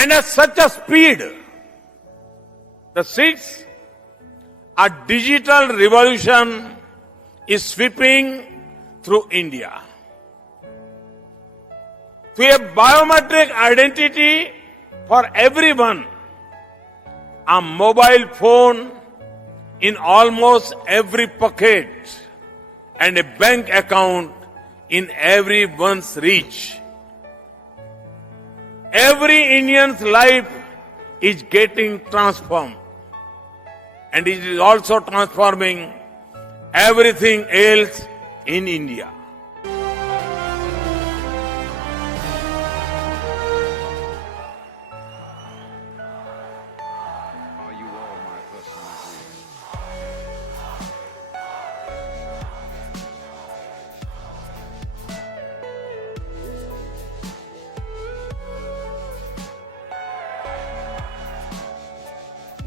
and at such a speed. The sixth, a digital revolution is sweeping through India. We have biometric identity for everyone, a mobile phone in almost every pocket, and a bank account in everyone's reach. Every Indian's life is getting transformed, and it is also transforming everything else in India. Are you all my personal dreams?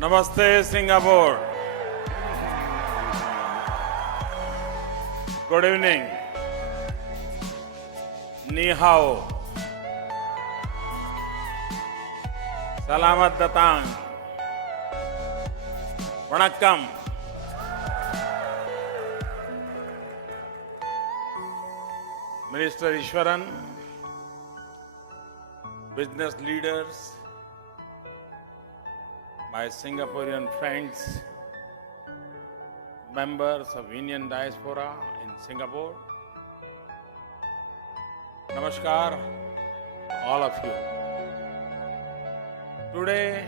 Namaste, Singapore. Good evening. Ni hao. Salamat datang. Vanakkam. Minister Ishwaran, business leaders, my Singaporean friends, members of Indian diaspora in Singapore. Namaskar to all of you. Today,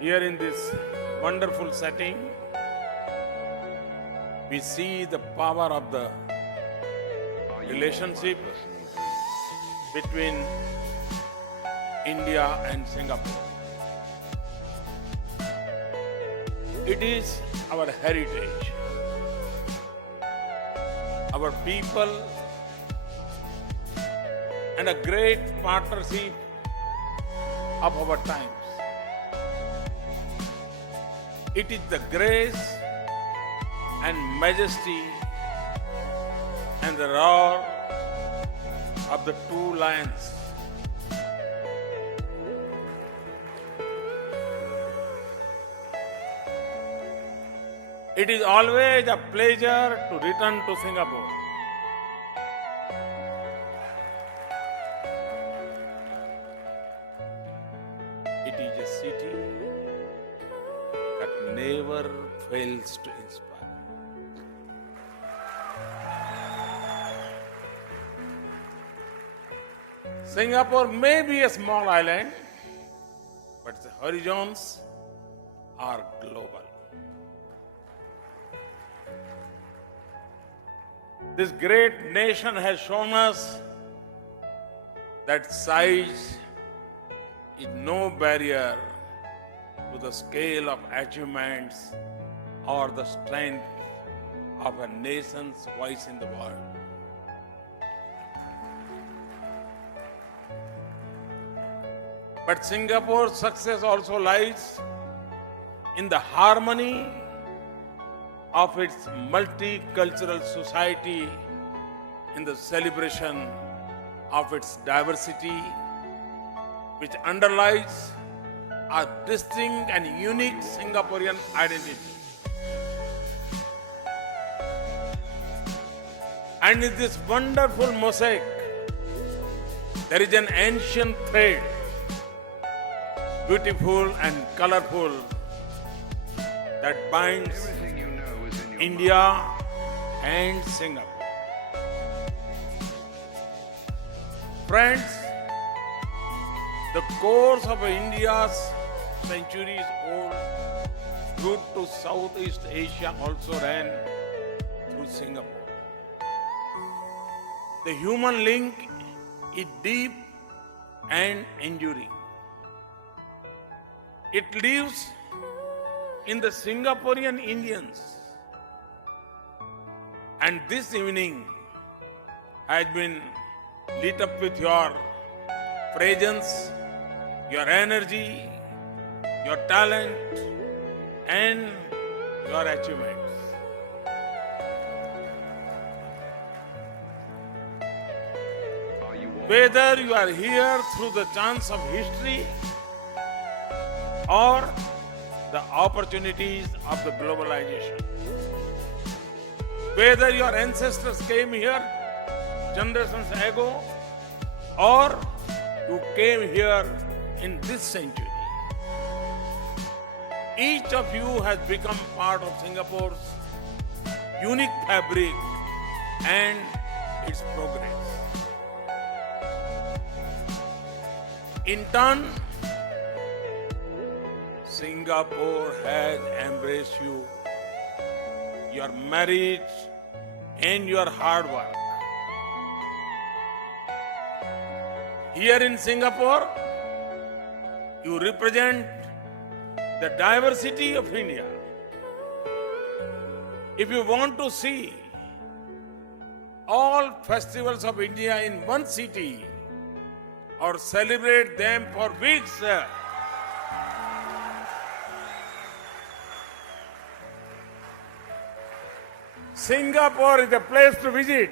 here in this wonderful setting, we see the power of the relationship between India and Singapore. It is our heritage, our people, and a great partnership of our times. It is the grace and majesty and the roar of the two lions. It is always a pleasure to return to Singapore. It is a city that never fails to inspire. Singapore may be a small island, but its horizons are global. This great nation has shown us that size is no barrier to the scale of achievements or the strength of a nation's voice in the world. But Singapore's success also lies in the harmony of its multicultural society, in the celebration of its diversity, which underlies a distinct and unique Singaporean identity. And in this wonderful mosaic, there is an ancient thread, beautiful and colorful, that binds India and Singapore. Friends, the course of India's centuries-old route to Southeast Asia also ran through Singapore. The human link is deep and enduring. It lives in the Singaporean Indians. And this evening has been lit up with your presence, your energy, your talent, and your achievements. Whether you are here through the chance of history or the opportunities of the globalization. Whether your ancestors came here generations ago or you came here in this century, each of you has become part of Singapore's unique fabric and its progress. In turn, Singapore has embraced you, your merit and your hard work. Here in Singapore, you represent the diversity of India. If you want to see all festivals of India in one city or celebrate them for weeks, Singapore is a place to visit.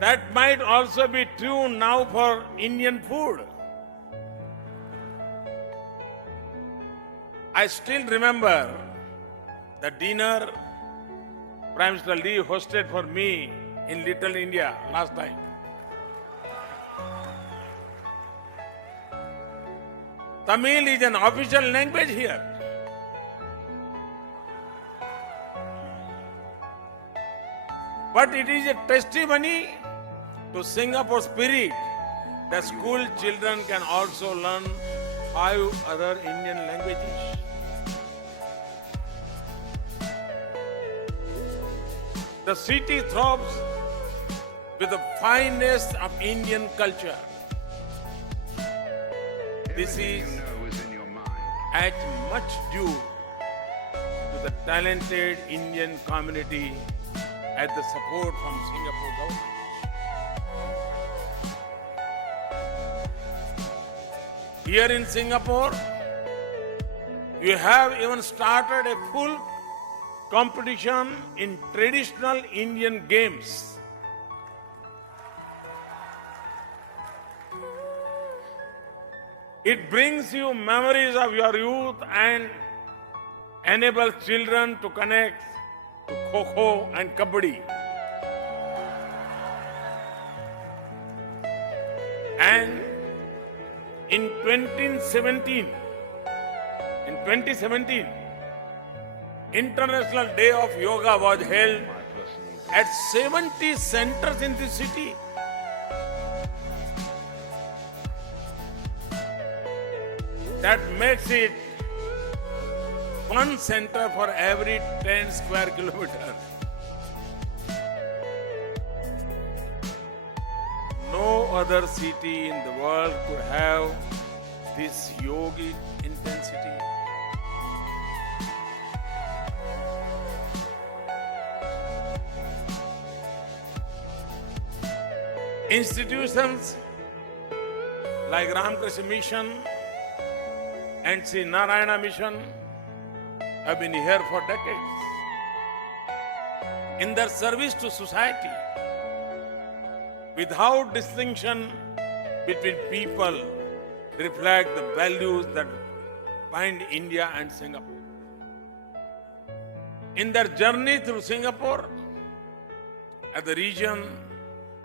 That might also be true now for Indian food. I still remember the dinner Prime Minister Lee hosted for me in Little India last time. Tamil is an official language here. But it is a testimony to Singapore's spirit that school children can also learn 5 other Indian languages. The city throbs with the finest of Indian culture. This Everything is you know is in your mind. at much due to the talented Indian community and the support from Singapore government. Here in Singapore, you have even started a full competition in traditional Indian games. It brings you memories of your youth and enables children to connect to Kho-Kho and Kabaddi. And in 2017, International Day of Yoga was held My personal at 70 centers in the city. That makes it one center for every 10 square kilometers. No other city in the world could have this yogic intensity. Institutions like Ramakrishna Mission and Sri Narayana Mission have been here for decades. In their service to society, without distinction between people, reflect the values that bind India and Singapore. In their journey through Singapore, as the region,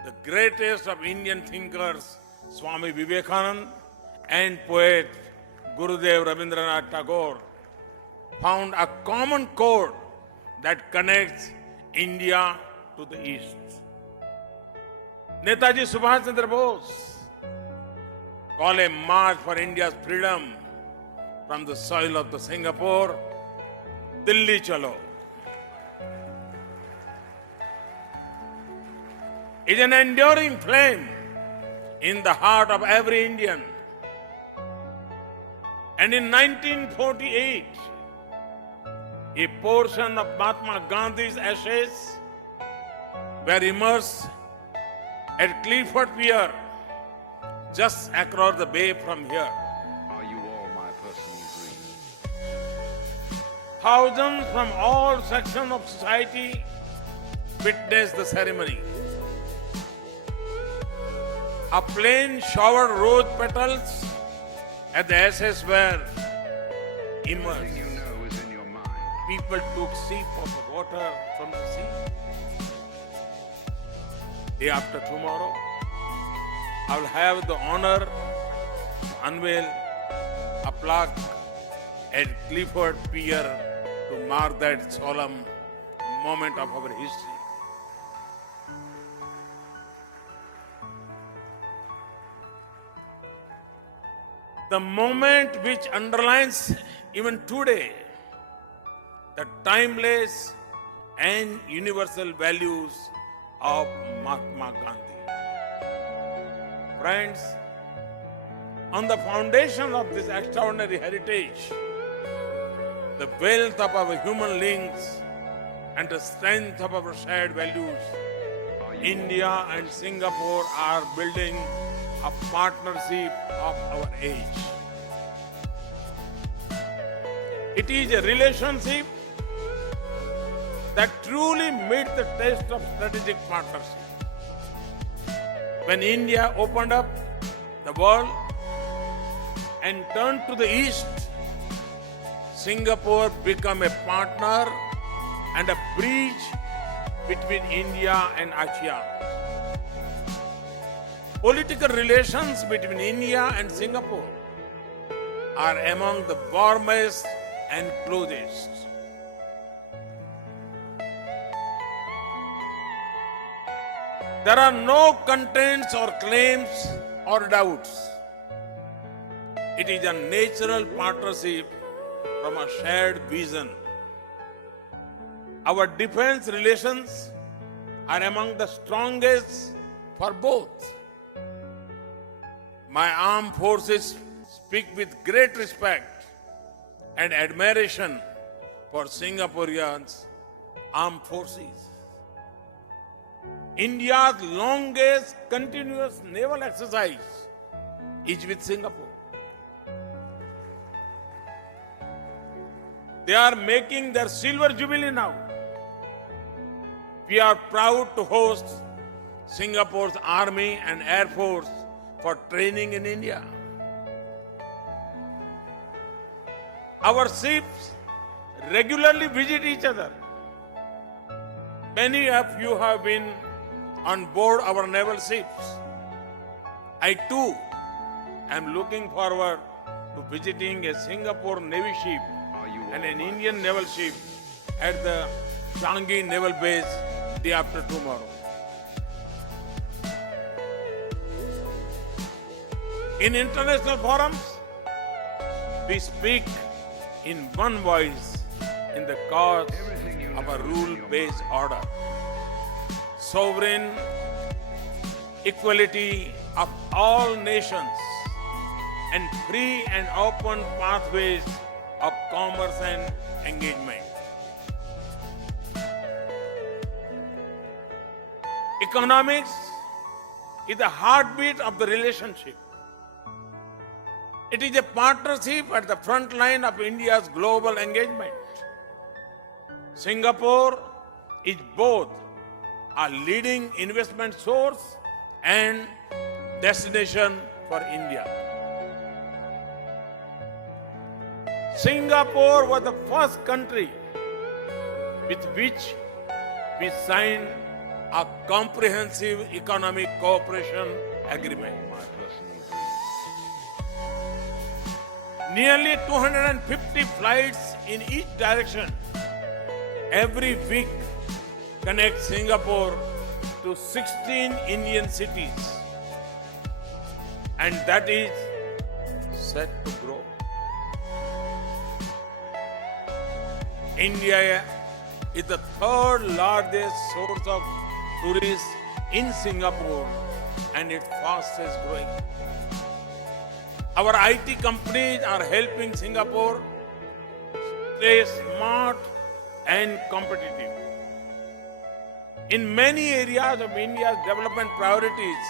the greatest of Indian thinkers, Swami Vivekananda, and poet Gurudev Rabindranath Tagore, found a common code that connects India to the East. Netaji Subhash Chandra Bose called a march for India's freedom from the soil of the Singapore, Delhi Chalo. It's an enduring flame in the heart of every Indian. And in 1948, a portion of Mahatma Gandhi's ashes were immersed at Clifford Pier, just across the bay from here. Are you all my personal dreams? Thousands from all sections of society witnessed the ceremony. A plane showered rose petals as the ashes were immersed. Everything you know is in your mind. People took sip of the water from the sea. Day after tomorrow, I will have the honor to unveil a plaque at Clifford Pier to mark that solemn moment of our history. The moment which underlines even today the timeless and universal values of Mahatma Gandhi. Friends, on the foundation of this extraordinary heritage, the wealth of our human links and the strength of our shared values, India and Singapore are building a partnership of our age. It is a relationship that truly meets the test of strategic partnership. When India opened up the world and turned to the east, Singapore became a partner and a bridge between India and ASEAN. Political relations between India and Singapore are among the warmest and closest. There are no contents or claims or doubts. It is a natural partnership from a shared vision. Our defense relations are among the strongest for both. My armed forces speak with great respect and admiration for Singaporeans' armed forces. India's longest continuous naval exercise is with Singapore. They are making their silver jubilee now. We are proud to host Singapore's Army and Air Force for training in India. Our ships regularly visit each other. Many of you have been on board our naval ships. I too am looking forward to visiting a Singapore Navy ship and an Indian naval ship at the Changi Naval Base day after tomorrow. In international forums, we speak in one voice in the cause of a rule-based order. Sovereign equality of all nations and free and open pathways of commerce and engagement. Economics is the heartbeat of the relationship. It is a partnership at the front line of India's global engagement. Singapore is both a leading investment source and destination for India. Singapore was the first country with which we signed a comprehensive economic cooperation agreement. My personal dream. Nearly 250 flights in each direction every week connect Singapore to 16 Indian cities, and that is set to grow. India is the third largest source of tourists in Singapore and its fastest growing. Our IT companies are helping Singapore stay smart and competitive. In many areas of India's development priorities,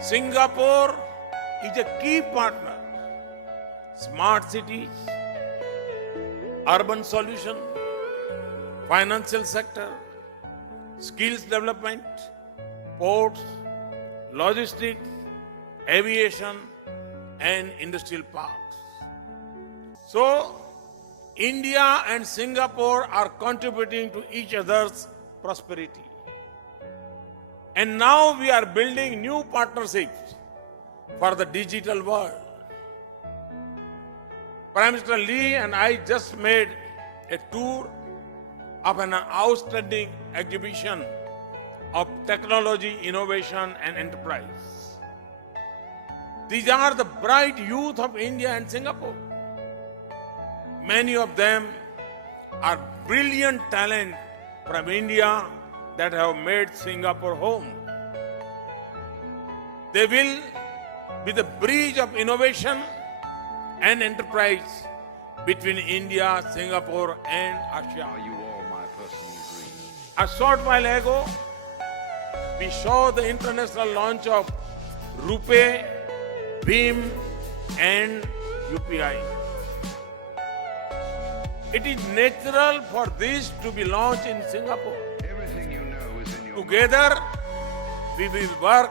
Singapore is a key partner. Smart cities, urban solution, financial sector, skills development, ports, logistics, aviation, and industrial parks. So, India and Singapore are contributing to each other's prosperity. And now we are building new partnerships for the digital world. Prime Minister Lee and I just made a tour of an outstanding exhibition of technology, innovation, and enterprise. These are the bright youth of India and Singapore. Many of them are brilliant talent from India that have made Singapore home. They will be the bridge of innovation and enterprise between India, Singapore, and Asia. Are you all my personal dreams? A short while ago, we saw the international launch of RuPay, Beam, and UPI. It is natural for this to be launched in Singapore. Everything you know is in your mind. Together, we will work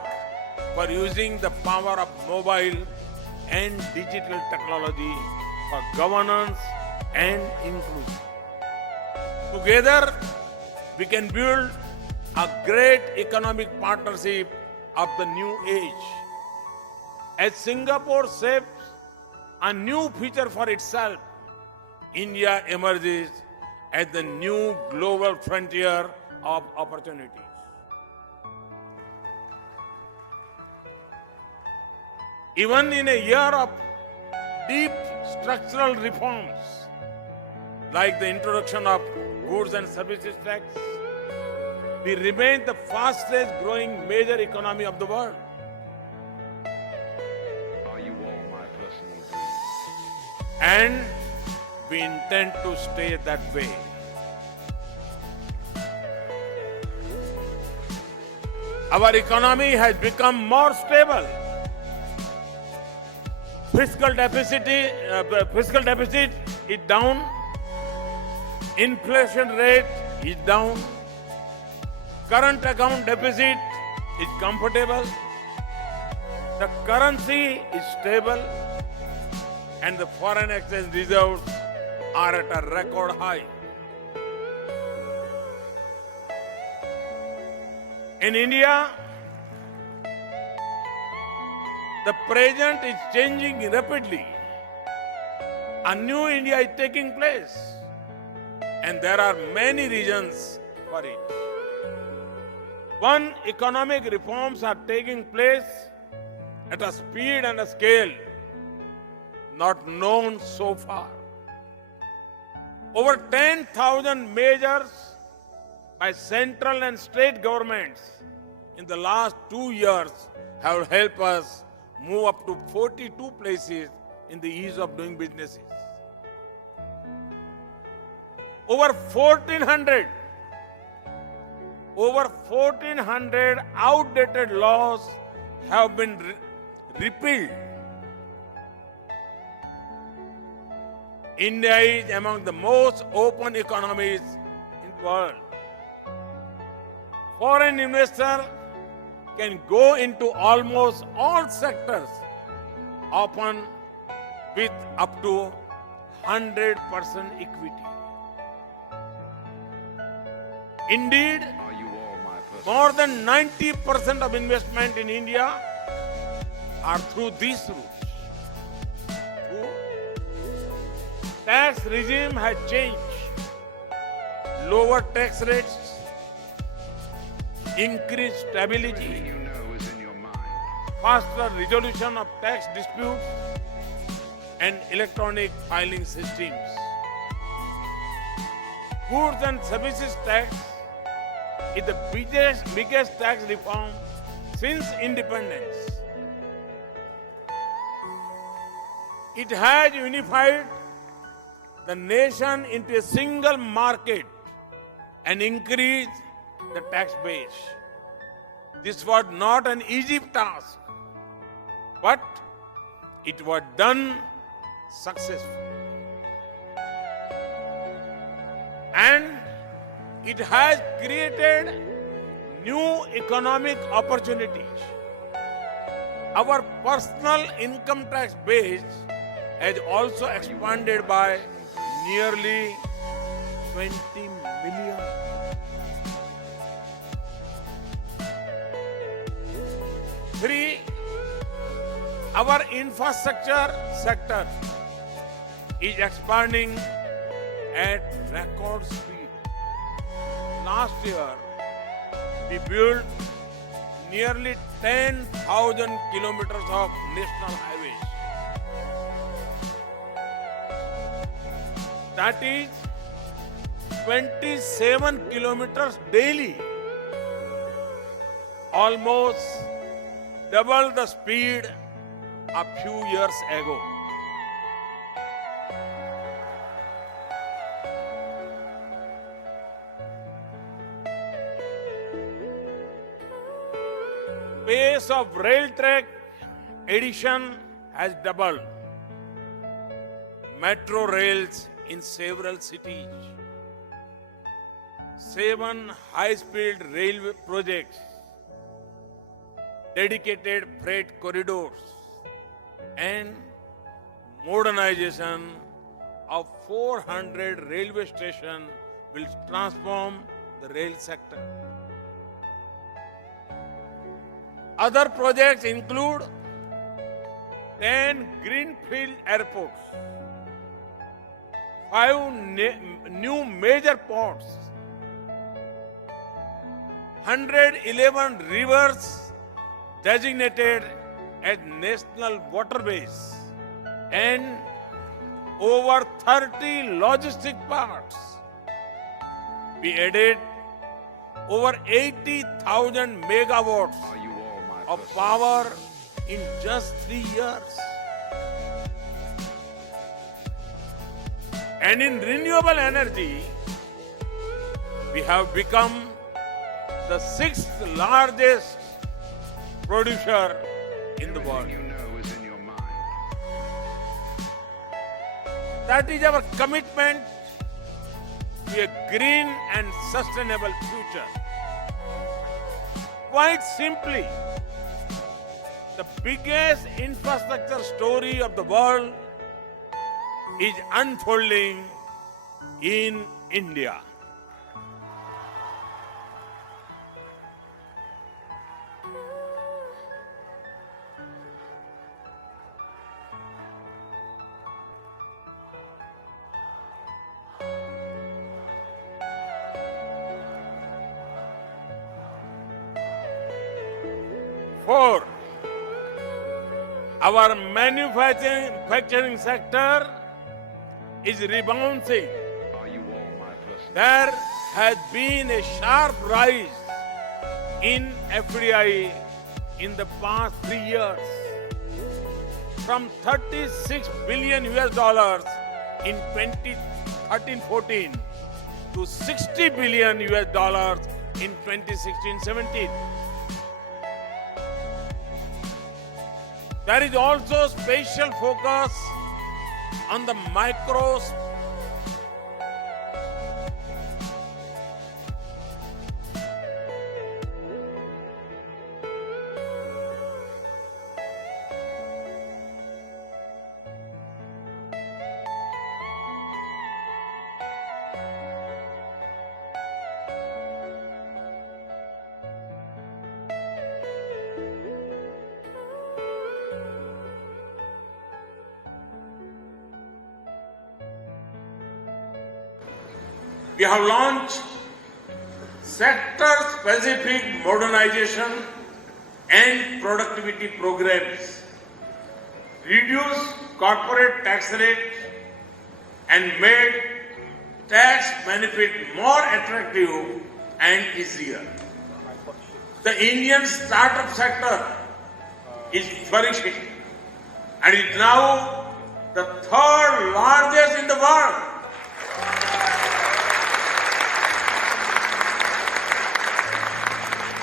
for using the power of mobile and digital technology for governance and inclusion. Together, we can build a great economic partnership of the new age. As Singapore shapes a new future for itself, India emerges as the new global frontier of opportunities. Even in a year of deep structural reforms, like the introduction of goods and services tax, we remain the fastest growing major economy of the world. Are you all my personal dreams? And we intend to stay that way. Our economy has become more stable. Fiscal deficit is down. Inflation rate is down. Current account deficit is comfortable. The currency is stable. And the foreign exchange reserves are at a record high. In India, the present is changing rapidly. A new India is taking place, and there are many reasons for it. One, economic reforms are taking place at a speed and a scale not known so far. Over 10,000 measures by central and state governments in the last 2 years have helped us move up to 42 places in the ease of doing businesses. Over 1,400 outdated laws have been repealed. India is among the most open economies in the world. Foreign investors can go into almost all sectors, often with up to 100% equity. Indeed, Are you all my personal more than 90% of investment in India are through these routes. Tax regime has changed. Lower tax rates, increased Everything stability, you know is in your mind. faster resolution of tax disputes, and electronic filing systems. Goods and services tax is the biggest tax reform since independence. It has unified the nation into a single market and increased the tax base. This was not an easy task, but it was done successfully. and it has created new economic opportunities. Our personal income tax base has also expanded by nearly 20 million. Three, our infrastructure sector is expanding at record speed. Last year, we built nearly 10,000 kilometers of national highways. That is 27 kilometers daily. Almost double the speed a few years ago. Pace of rail track addition has doubled. Metro rails in several cities. 7 high-speed railway projects. Dedicated freight corridors. And modernization of 400 railway stations will transform the rail sector. Other projects include 10 greenfield airports, 5 new major ports, 111 rivers designated as national waterways, and over 30 logistic parks. We added over 80,000 megawatts of power in just 3 years. And in renewable energy, we have become the 6th largest producer in the world. That is our commitment to a green and sustainable future. Quite simply, the biggest infrastructure story of the world is unfolding in India. Four, our manufacturing sector is rebounding. There has been a sharp rise in FDI in the past 3 years, from 36 billion US dollars in 2013-14 to 60 billion US dollars in 2016-17. There is also special focus on the micro We have launched sector-specific modernization and productivity programs, reduced corporate tax rate, and made tax benefit more attractive and easier. The Indian startup sector is flourishing and is now the 3rd largest in the world.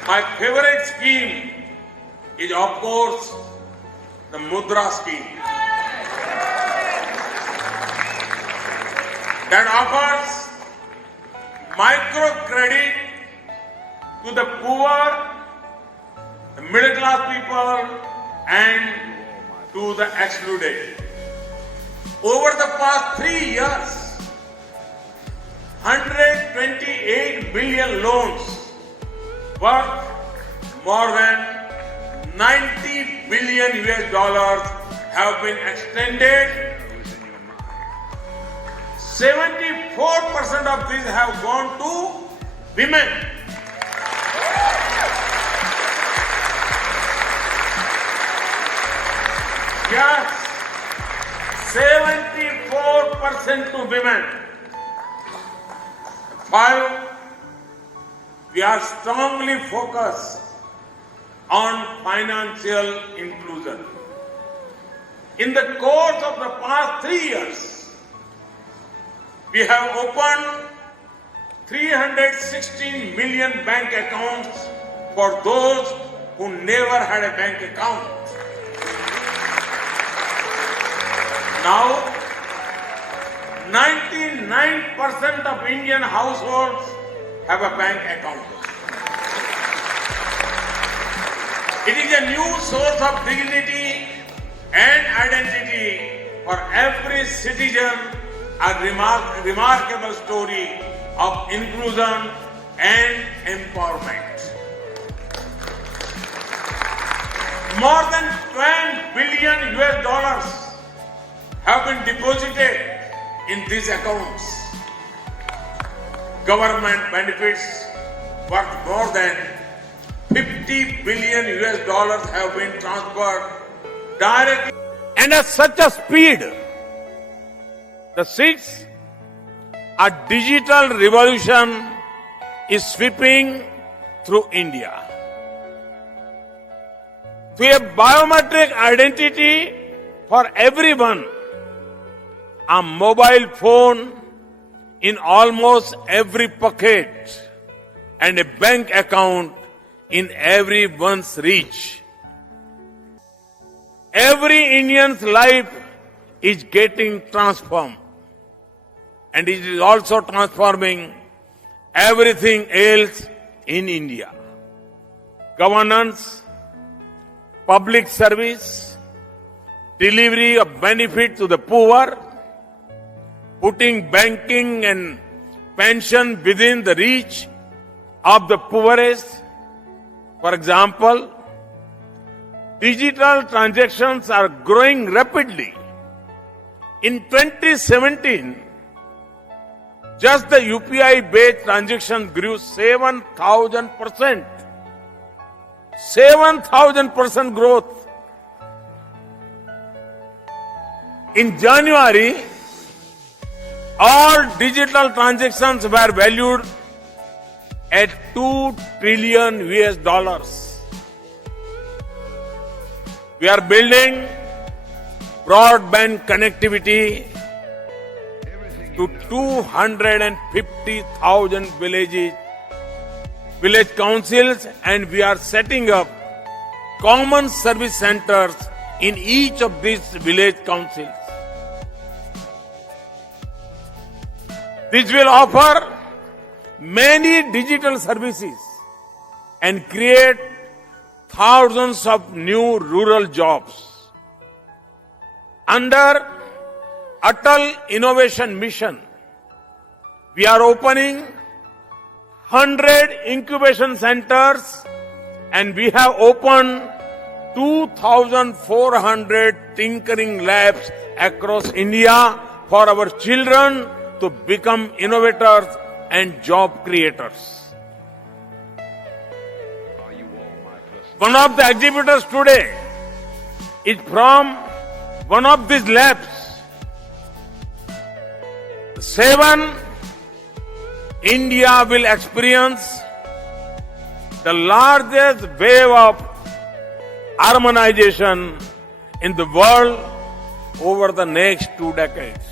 My favorite scheme is, of course, the Mudra scheme that offers microcredit to the poor, the middle class people, and to the excluded. Over the past 3 years, 128 billion loans worth more than 90 billion US dollars have been extended. 74% of these have gone to women. Yes, 74% to women. 5, we are strongly focused on financial inclusion. In the course of the past 3 years, we have opened 316 million bank accounts for those who never had a bank account. Now, 99% of Indian households have a bank account. It is a new source of dignity and identity for every citizen, a remarkable story of inclusion and empowerment. More than 12 billion US dollars have been deposited in these accounts. Government benefits worth more than 50 billion US dollars have been transferred directly and at such a speed. The 6th, a digital revolution is sweeping through India. To a biometric identity for everyone, a mobile phone in almost every pocket, and a bank account in everyone's reach. Every Indian's life is getting transformed, and it is also transforming everything else in India. Governance, public service, delivery of benefit to the poor, putting banking and pension within the reach of the poorest. For example, digital transactions are growing rapidly. In 2017, just the UPI-based transactions grew 7,000%. 7,000% growth. In January, all digital transactions were valued at 2 trillion US dollars. We are building broadband connectivity to 250,000 village councils, and we are setting up common service centers in each of these village councils. This will offer many digital services and create thousands of new rural jobs. Under Atal Innovation Mission, we are opening 100 incubation centers, and we have opened 2,400 tinkering labs across India for our children to become innovators and job creators. One of the exhibitors today is from one of these labs. 7, India will experience the largest wave of urbanization in the world over the next 2 decades.